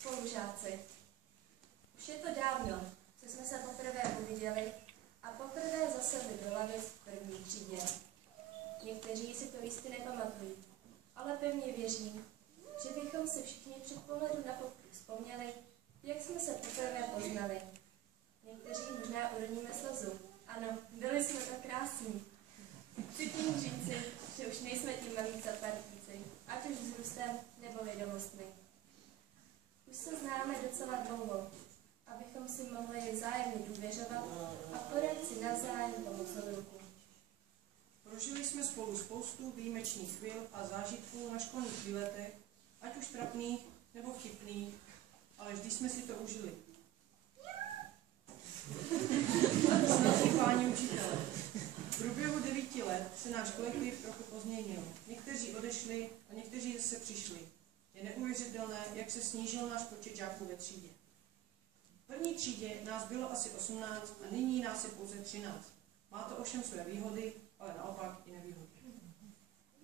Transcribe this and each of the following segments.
Spolužáci. Už je to dávno, co jsme se poprvé uviděli a poprvé zasedli do lavic v první třídě. Někteří si to jistě nepamatují, ale pevně věřím, že bychom si všichni při pohledu na fotku vzpomněli, jak jsme se poprvé poznali. Někteří možná uroníme slzu. Ano, byli jsme tak krásní. Chci tím říci, že už nejsme tím malí capartíci, ať už vzrůstem nebo vědomostmi. Už se známe docela dlouho, abychom si mohli vzájemně důvěřovat a podat si navzájem pomocnou ruku. Prožili jsme spolu spoustu výjimečných chvil a zážitků na školních výletech, ať už trapných nebo vtipných, ale vždy jsme si to užili. Snadní páni učitelé. V průběhu 9 let se náš kolektiv trochu pozměnil. Někteří odešli a někteří zase přišli. Je neuvěřitelné, jak se snížil náš počet žáků ve třídě. V první třídě nás bylo asi 18 a nyní nás je pouze 13. Má to ovšem své výhody, ale naopak i nevýhody.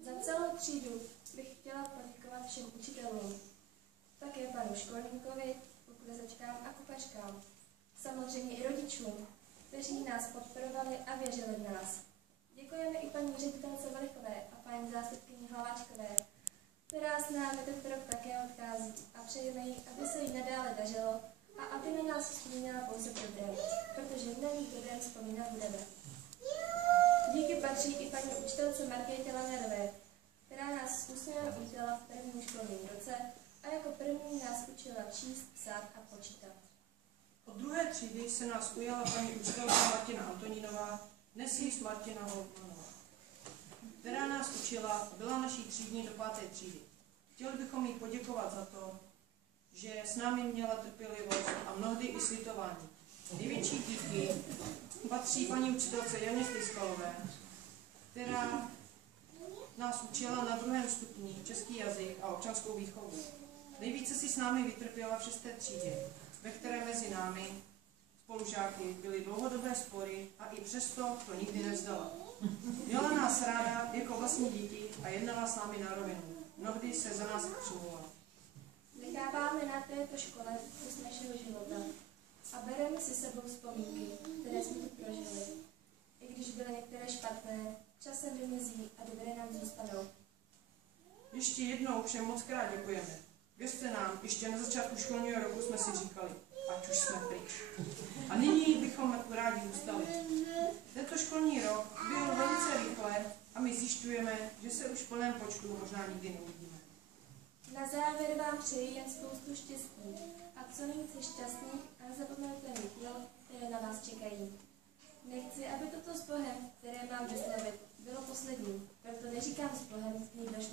Za celou třídu bych chtěla poděkovat všem učitelům, také panu školníkovi, uklizečkám a kupačkám. Samozřejmě i rodičům, kteří nás podporovali a věřili v nás. Děkujeme i paní ředitelce Velichové a paní zástupkyni Hlaváčkové, která s námi tento rok také odchází a přejeme jí, aby se jí nadále dařilo a aby na nás vzpomínala pouze dobré, protože na ní dobré vzpomínat budeme. Díky patří i paní učitelce Markétě Lanerové, která nás s úsměvem uvítala v prvním školním roce a jako první nás učila číst, psát a počítat. Od druhé třídy se nás ujala paní učitelka Martina Antonínová, dnes již Martina Holtmanová, která nás učila a byla naší třídní do 5. třídy. Chtěli bychom jí poděkovat za to, že s námi měla trpělivost a mnohdy i slitování. Největší díky patří paní učitelce Janě Styskalové, která nás učila na 2. stupni český jazyk a občanskou výchovu. Nejvíce si s námi vytrpěla v 6. třídě, ve které mezi námi, spolužáky, byly dlouhodobé spory a i přesto to nikdy nevzdala. Měla nás ráda jako vlastní děti a jednala s námi na rovinu. Mnohdy se za nás přimlouvala. Necháváme na této škole kus našeho života a bereme si sebou vzpomínky, které jsme tu prožili. I když byly některé špatné, časem vymizí a dobré nám zůstanou. Ještě jednou všem moc krát děkujeme. Věřte nám, ještě na začátku školního roku jsme si říkali, ať už jsme pryč. A nyní bychom rádi zůstali. Tento školní rok byl velice rychle a my zjišťujeme, že se už v plném počtu možná nikdy neuvidíme. Na závěr vám přeji jen spoustu štěstí a co nejvíce šťastných a nezapomenutelných chvíl, které na vás čekají. Nechci, aby toto s Bohem, které mám vyslovit, bylo poslední, proto neříkám s Bohem, nýbrž